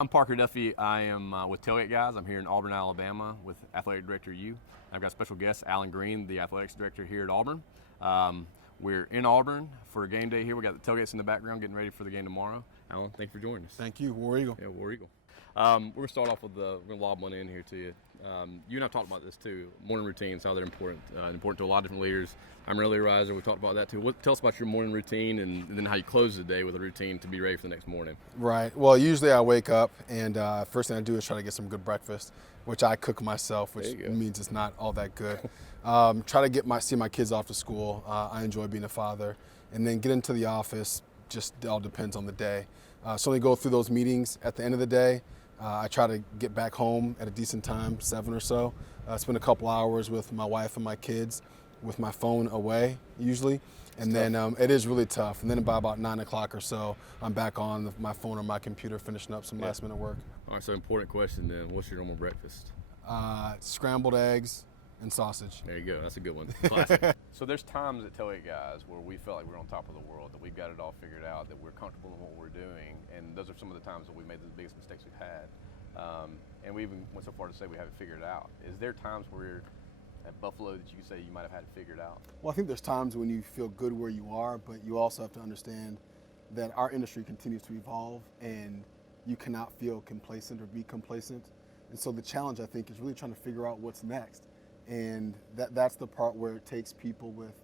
I'm Parker Duffey. I am with Tailgate Guys. I'm here in Auburn, Alabama with Athletic Director U. I've got a special guest, Alan Greene, the Athletics Director here at Auburn. We're in Auburn for a game day here. We got the tailgates in the background getting ready for the game tomorrow. Alan, thanks for joining us. Thank you, War Eagle. Yeah, War Eagle. We're going to start off with we're going to lob one in here to you. You and I talked about this too, morning routines, how they're important to a lot of different leaders. I'm an early riser. We talked about that too. Tell us about your morning routine and then how you close the day with a routine to be ready for the next morning. Right. Well, usually I wake up and first thing I do is try to get some good breakfast, which I cook myself, which means it's not all that good. Try to see my kids off to school. I enjoy being a father. And then get into the office. Just all depends on the day. So we go through those meetings at the end of the day. I try to get back home at a decent time, 7 or so. Spend a couple hours with my wife and my kids with my phone away, usually. And then it is really tough. And then by about 9 o'clock or so, I'm back on my phone or my computer finishing up some last minute work. All right, so important question then. What's your normal breakfast? Scrambled eggs and sausage. There you go. That's a good one. Classic. So there's times at Tailgate Guys where we felt like we're on top of the world, that we've got it all figured out, that we're comfortable in what we're doing, and those are some of the times that we made the biggest mistakes we've had. And we even went so far to say we have it figured out. Is there times where you're at Buffalo that you say you might have had it figured out? Well, I think there's times when you feel good where you are, but you also have to understand that our industry continues to evolve and you cannot feel complacent or be complacent. And so the challenge, I think, is really trying to figure out what's next. And that's the part where it takes people with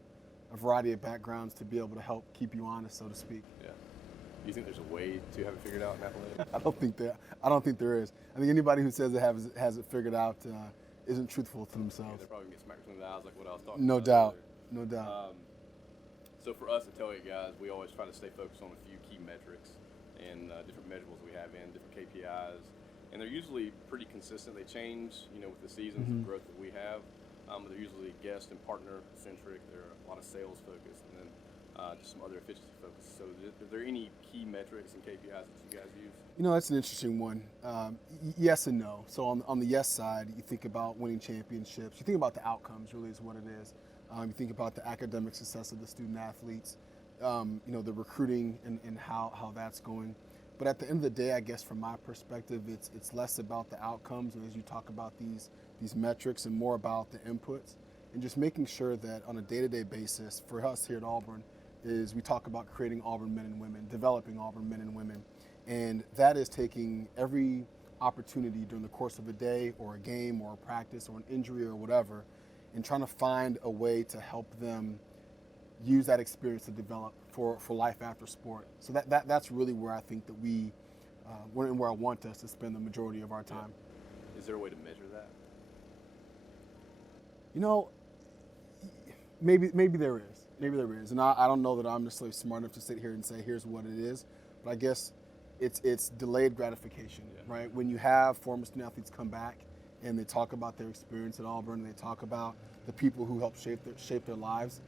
a variety of backgrounds to be able to help keep you honest, so to speak. Yeah. Do you think there's a way to have it figured out in athletics? I don't think there is. I think anybody who says it has it figured out isn't truthful to themselves. Yeah, they're probably gonna get smacked between the eyes like what I was talking about. No doubt. So for us at Tailgate Guys, we always try to stay focused on a few key metrics and different measurables we have in different KPIs. And they're usually pretty consistent. They change, with the seasons and growth that we have. But they're usually guest and partner centric. They're a lot of sales focused, and then just some other efficiency focused. So, are there any key metrics and KPIs that you guys use? That's an interesting one. Yes and no. So on the yes side, you think about winning championships. You think about the outcomes. Really, is what it is. You think about the academic success of the student athletes. The recruiting and how that's going. But at the end of the day, I guess from my perspective, it's less about the outcomes, as you talk about these metrics, and more about the inputs, and just making sure that on a day-to-day basis for us here at Auburn is we talk about creating Auburn men and women, developing Auburn men and women, and that is taking every opportunity during the course of a day or a game or a practice or an injury or whatever, and trying to find a way to help them use that experience to develop for life after sport. So that's really where I think that where I want us to spend the majority of our time. Yeah. Is there a way to measure that? Maybe there is. Maybe there is. And I don't know that I'm necessarily smart enough to sit here and say, here's what it is. But I guess it's delayed gratification, right? When you have former student athletes come back and they talk about their experience at Auburn, and they talk about the people who helped shape their lives,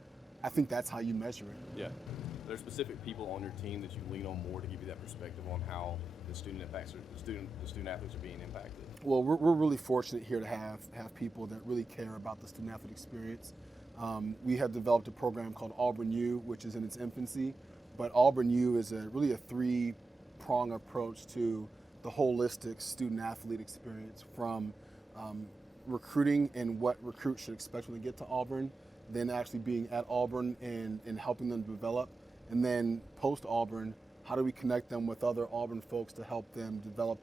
I think that's how you measure it. Yeah. Are there specific people on your team that you lean on more to give you that perspective on how the student athletes are being impacted? Well, we're really fortunate here to have people that really care about the student athlete experience. We have developed a program called Auburn U, which is in its infancy, but Auburn U is really a three-prong approach to the holistic student athlete experience, from recruiting and what recruits should expect when they get to Auburn, then actually being at Auburn and helping them develop, and then post-Auburn, how do we connect them with other Auburn folks to help them develop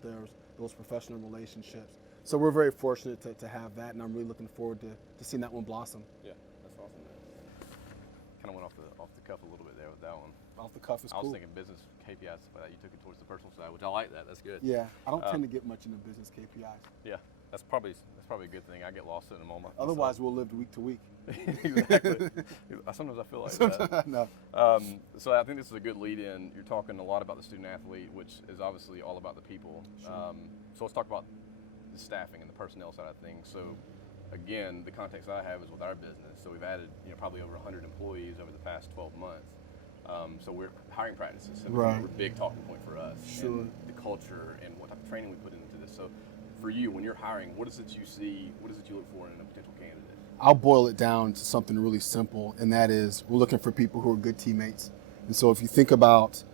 those professional relationships. So we're very fortunate to have that, and I'm really looking forward to seeing that one blossom. Yeah, that's awesome. Kind of went off the cuff a little bit there with that one. Off the cuff is cool. I was thinking business KPIs, but you took it towards the personal side, which I like that. That's good. Yeah, I don't tend to get much into business KPIs. Yeah. That's probably a good thing. I get lost in them all my. Otherwise, we'll live week to week. Exactly. Sometimes I feel like that. No. So I think this is a good lead-in. You're talking a lot about the student athlete, which is obviously all about the people. Sure. So let's talk about the staffing and the personnel side of things. So again, the context I have is with our business. So we've added probably over 100 employees over the past 12 months. So we're hiring practices. So right. We're a big talking point for us. Sure. And the culture and what type of training we put into this. So for you, when you're hiring, what is it you see? What is it you look for in a potential candidate? I'll boil it down to something really simple, and that is we're looking for people who are good teammates. And so if you think about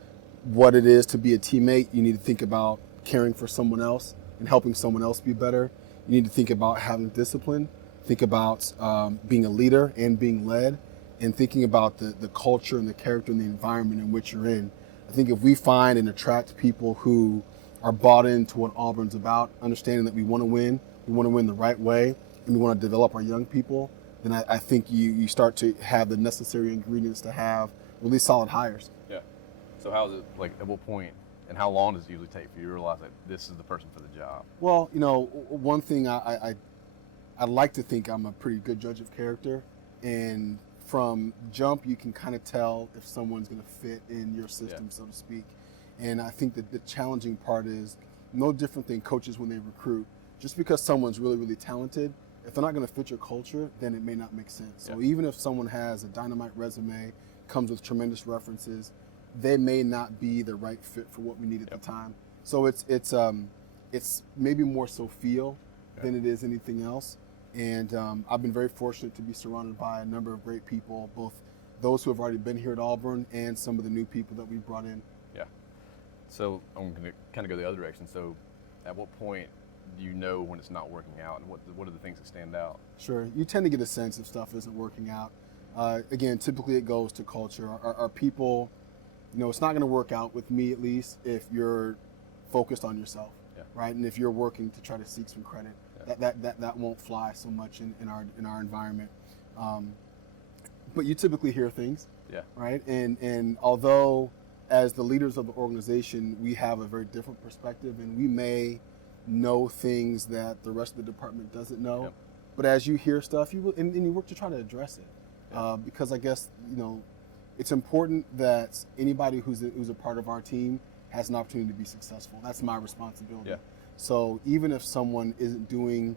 what it is to be a teammate, you need to think about caring for someone else and helping someone else be better. You need to think about having discipline, think about being a leader and being led, and thinking about the culture and the character and the environment in which you're in. I think if we find and attract people who are bought into what Auburn's about, understanding that we want to win the right way, and we want to develop our young people, then I think you start to have the necessary ingredients to have really solid hires. Yeah. So how is it, like, at what point and how long does it usually take for you to realize that this is the person for the job? Well, one thing I like to think I'm a pretty good judge of character, and from jump you can kind of tell if someone's going to fit in your system, so to speak. And I think that the challenging part is no different than coaches when they recruit. Just because someone's really, really talented, if they're not going to fit your culture, then it may not make sense. So even if someone has a dynamite resume, comes with tremendous references, they may not be the right fit for what we need at the time. So it's maybe more so feel than it is anything else. And I've been very fortunate to be surrounded by a number of great people, both those who have already been here at Auburn and some of the new people that we've brought in. Yeah. So I'm going to kind of go the other direction. So at what point do you know when it's not working out, and what are the things that stand out? Sure. You tend to get a sense if stuff isn't working out. Again, typically it goes to culture. Our people, it's not going to work out with me, at least, if you're focused on yourself, right? And if you're working to try to seek some credit, that won't fly so much in our environment. But you typically hear things, right? And although as the leaders of the organization, we have a very different perspective, and we may know things that the rest of the department doesn't know. But as you hear stuff, you work to try to address it, because I guess it's important that anybody who's a part of our team has an opportunity to be successful. That's my responsibility. So even if someone isn't being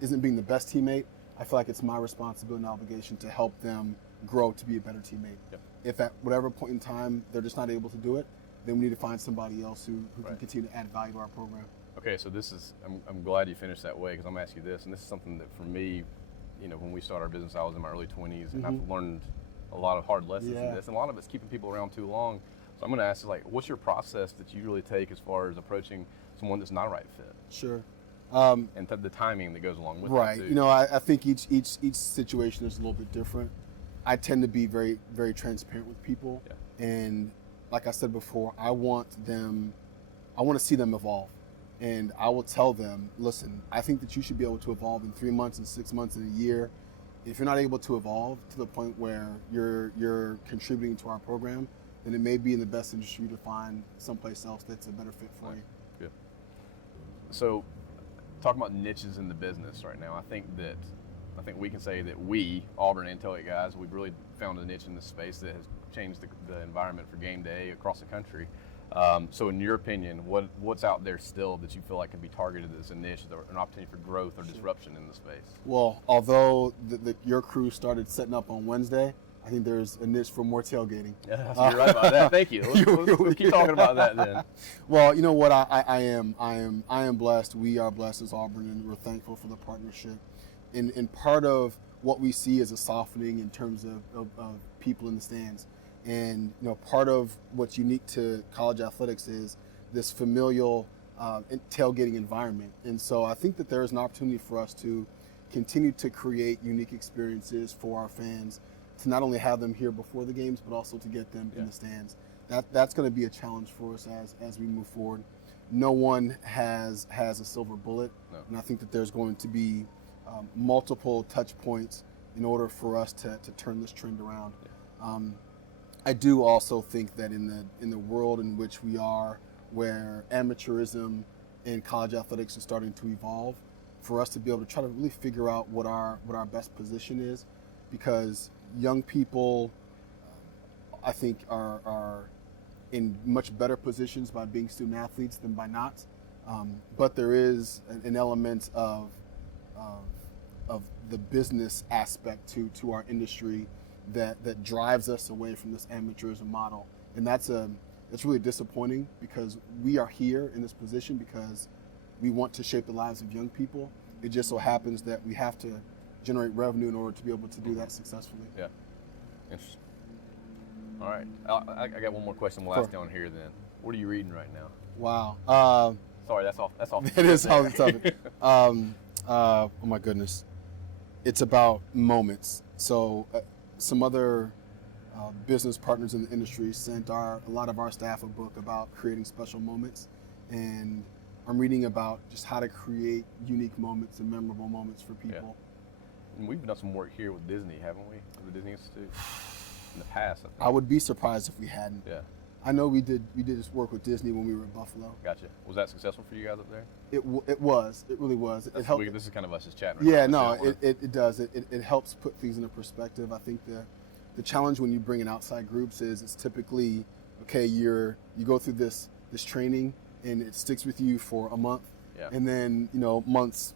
the best teammate, I feel like it's my responsibility and obligation to help them grow to be a better teammate. If at whatever point in time they're just not able to do it, then we need to find somebody else who can continue to add value to our program. Okay, so I'm glad you finished that way, because I'm going to ask you this, and this is something that for me, when we started our business, I was in my early 20s, and I've learned a lot of hard lessons in this, and a lot of it's keeping people around too long. So I'm going to ask you, what's your process that you really take as far as approaching someone that's not a right fit? Sure. And the timing that goes along with right. it, too. I think each situation is a little bit different. I tend to be very, very transparent with people, and like I said before, I want to see them evolve. And I will tell them, listen, I think that you should be able to evolve in 3 months and 6 months and a year. If you're not able to evolve to the point where you're contributing to our program, then it may be in the best interest for you to find someplace else that's a better fit for you. Good. So, talking about niches in the business right now, I think we can say that we, Auburn and Tailgate guys, we've really found a niche in this space that has changed the environment for game day across the country. So in your opinion, what's out there still that you feel like can be targeted as a niche or an opportunity for growth or disruption in the space? Well, although your crew started setting up on Wednesday, I think there's a niche for more tailgating. Yeah, you're right about that. Thank you. Let's keep talking about that then. Well, you know what? I am blessed. We are blessed as Auburn, and we're thankful for the partnership. And part of what we see is a softening in terms of people in the stands. And part of what's unique to college athletics is this familial tailgating environment. And so I think that there is an opportunity for us to continue to create unique experiences for our fans, to not only have them here before the games, but also to get them in the stands. That's going to be a challenge for us as we move forward. No one has a silver bullet, and I think that there's going to be multiple touch points in order for us to turn this trend around. I do also think that in the world in which we are, where amateurism and college athletics is starting to evolve, for us to be able to try to really figure out what our best position is, because young people, I think, are in much better positions by being student athletes than by not. But there is an element of the business aspect to our industry that drives us away from this amateurism model, and that's really disappointing, because we are here in this position because we want to shape the lives of young people. It just so happens that we have to generate revenue in order to be able to do that successfully. Yeah, interesting. All right, I got one more question we'll ask down here then. What are you reading right now? Wow. Sorry, that's off. That's off. It is how it's topic. Oh my goodness. It's about moments. So some other business partners in the industry sent a lot of our staff a book about creating special moments, and I'm reading about just how to create unique moments and memorable moments for people. Yeah. And we've done some work here with Disney, haven't we? With the Disney Institute in the past. I think. I would be surprised if we hadn't. Yeah. I know we did this work with Disney when we were in Buffalo. Gotcha. Was that successful for you guys up there? It was. It really was. It helped. This is kind of us just chatting. Right Yeah, now. no, it does. It helps put things into perspective. I think the challenge when you bring in outside groups is it's typically, okay, you go through this training and it sticks with you for a month, and then months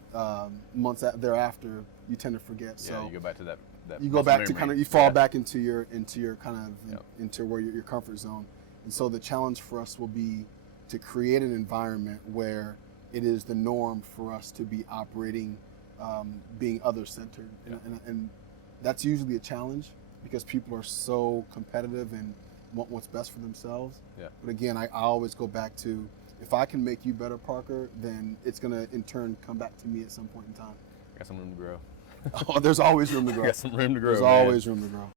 thereafter you tend to forget. Yeah, so you go back to that. You go back memory. to kind of you fall back into your kind of into where your comfort zone. And so the challenge for us will be to create an environment where it is the norm for us to be operating, being other-centered. And that's usually a challenge because people are so competitive and want what's best for themselves. Yeah. But again, I always go back to, if I can make you better, Parker, then it's going to in turn come back to me at some point in time. Got some room to grow. Oh, there's always room to grow. Got some room to grow. There's always room to grow.